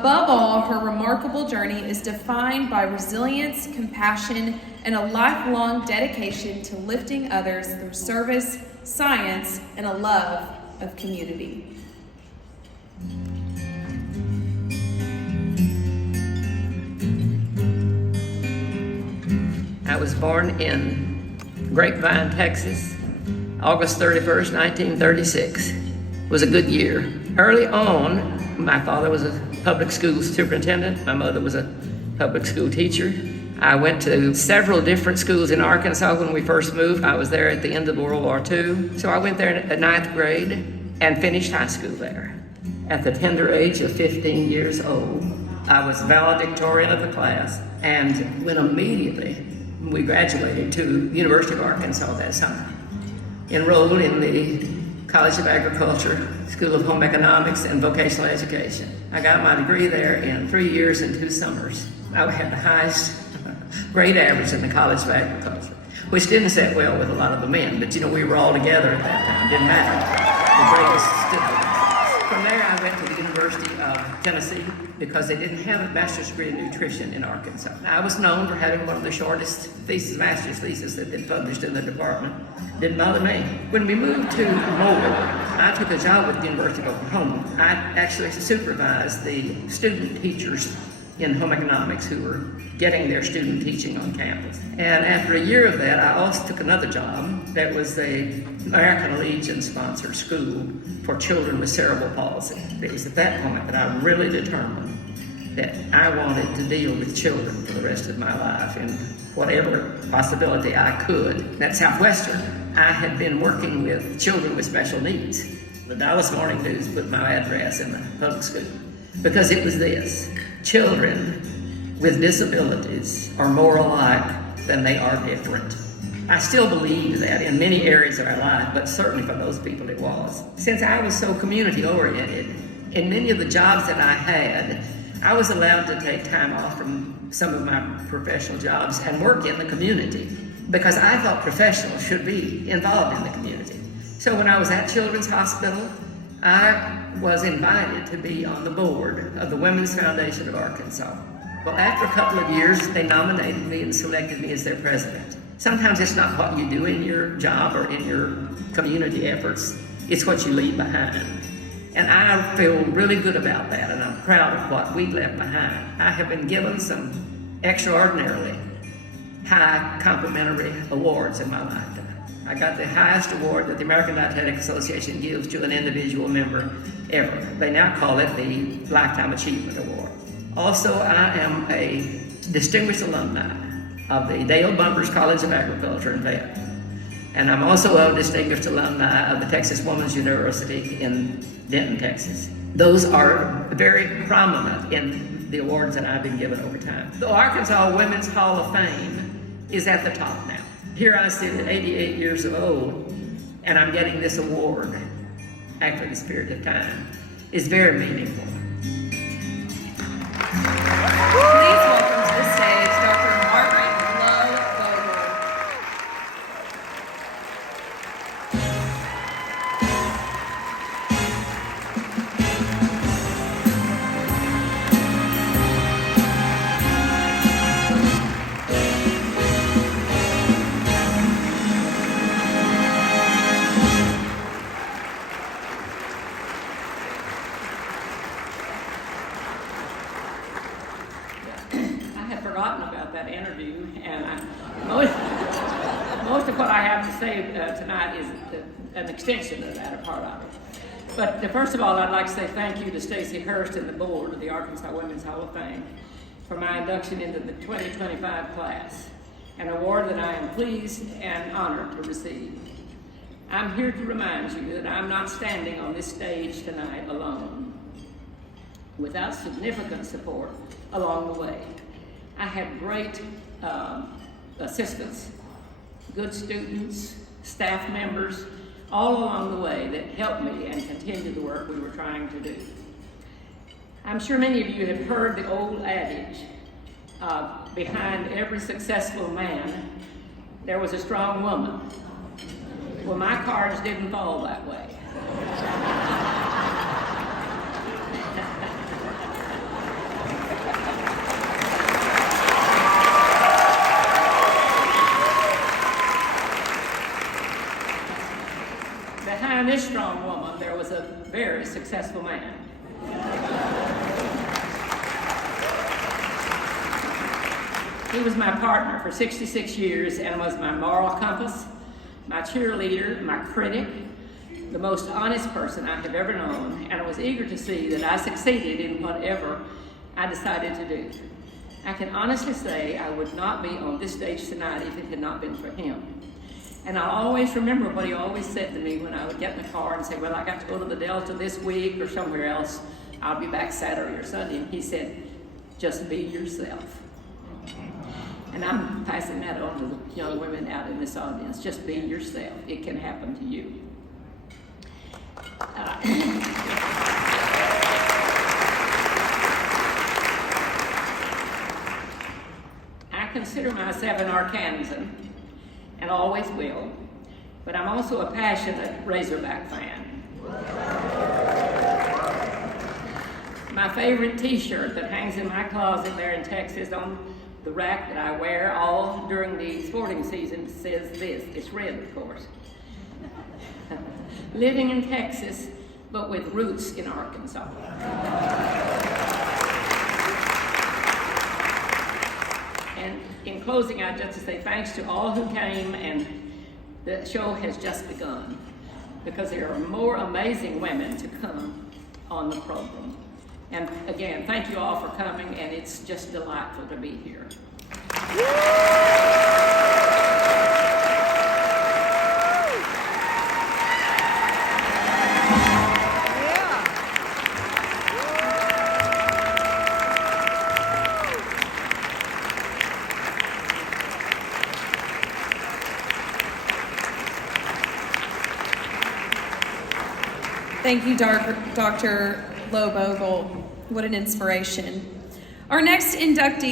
Above all, her remarkable journey is defined by resilience, compassion, and a lifelong dedication to lifting others through service, science, and a love of community. I was born in Grapevine, Texas, August 31st, 1936. It was a good year. Early on, my father was a public school superintendent. My mother was a public school teacher. I went to several different schools in Arkansas when we first moved. I was there at the end of World War II. So I went there at 9th grade and finished high school there. At the tender age of 15 years old, I was valedictorian of the class and went immediately, we graduated to the University of Arkansas that summer. Enrolled in the College of Agriculture, School of Home Economics, and Vocational Education. I got my degree there in 3 years and 2 summers. I had the highest grade average in the College of Agriculture, which didn't sit well with a lot of the men, but we were all together at that time, didn't matter. The greatest stood for themselves. From there, I went to the University of Tennessee because they didn't have a master's degree in nutrition in Arkansas. I was known for having one of the shortest master's theses that had been published in the department. Didn't bother me. When we moved to Mobile, I took a job with the University of Oklahoma. I actually supervised the student teachers in home economics who were getting their student teaching on campus. And after a year of that, I also took another job that was the American Legion-sponsored school for children with cerebral palsy. It was at that point that I really determined that I wanted to deal with children for the rest of my life in whatever possibility I could. At Southwestern, I had been working with children with special needs. The Dallas Morning News put my address in the public school because it was this: children with disabilities are more alike than they are different. I still believe that in many areas of our life, but certainly for those people it was. Since I was so community-oriented, in many of the jobs that I had, I was allowed to take time off from some of my professional jobs and work in the community because I thought professionals should be involved in the community. So when I was at Children's Hospital, I was invited to be on the board of the Women's Foundation of Arkansas. Well, after a couple of years, they nominated me and selected me as their president. Sometimes it's not what you do in your job or in your community efforts, it's what you leave behind. And I feel really good about that, and I'm proud of what we left behind. I have been given some extraordinarily high complimentary awards in my lifetime. I got the highest award that the American Dietetic Association gives to an individual member ever. They now call it the Lifetime Achievement Award. Also, I am a distinguished alumni of the Dale Bumpers College of Agriculture in Vale. And I'm also a distinguished alumni of the Texas Women's University in Denton, Texas. Those are very prominent in the awards that I've been given over time. The Arkansas Women's Hall of Fame is at the top now. Here I sit at 88 years old, and I'm getting this award after this period of time. It's very meaningful. Please welcome to the stage Dr. Margaret Bogle. Forgotten about that interview, and most of what I have to say tonight is an extension of that, a part of it. But first of all, I'd like to say thank you to Stacey Hurst and the board of the Arkansas Women's Hall of Fame for my induction into the 2025 class, an award that I am pleased and honored to receive. I'm here to remind you that I'm not standing on this stage tonight alone, without significant support along the way. I had great assistants, good students, staff members, all along the way that helped me and continued the work we were trying to do. I'm sure many of you have heard the old adage, behind every successful man, there was a strong woman. Well, my cards didn't fall that way. He was my partner for 66 years and was my moral compass, my cheerleader, my critic, the most honest person I have ever known, and I was eager to see that I succeeded in whatever I decided to do. I can honestly say I would not be on this stage tonight if it had not been for him. And I'll always remember what he always said to me when I would get in the car and say, well, I got to go to the Delta this week or somewhere else. I'll be back Saturday or Sunday. And he said, just be yourself. And I'm passing that on to the young women out in this audience. Just be yourself. It can happen to you. I consider myself an Arkansan, and always will, but I'm also a passionate Razorback fan. My favorite t-shirt that hangs in my closet there in Texas on the rack that I wear all during the sporting season says this. It's red, of course. Living in Texas, but with roots in Arkansas. And in closing, I'd just to say thanks to all who came, and the show has just begun because there are more amazing women to come on the program. And again, thank you all for coming, and it's just delightful to be here. Thank you, Dr. Bogle. What an inspiration. Our next inductee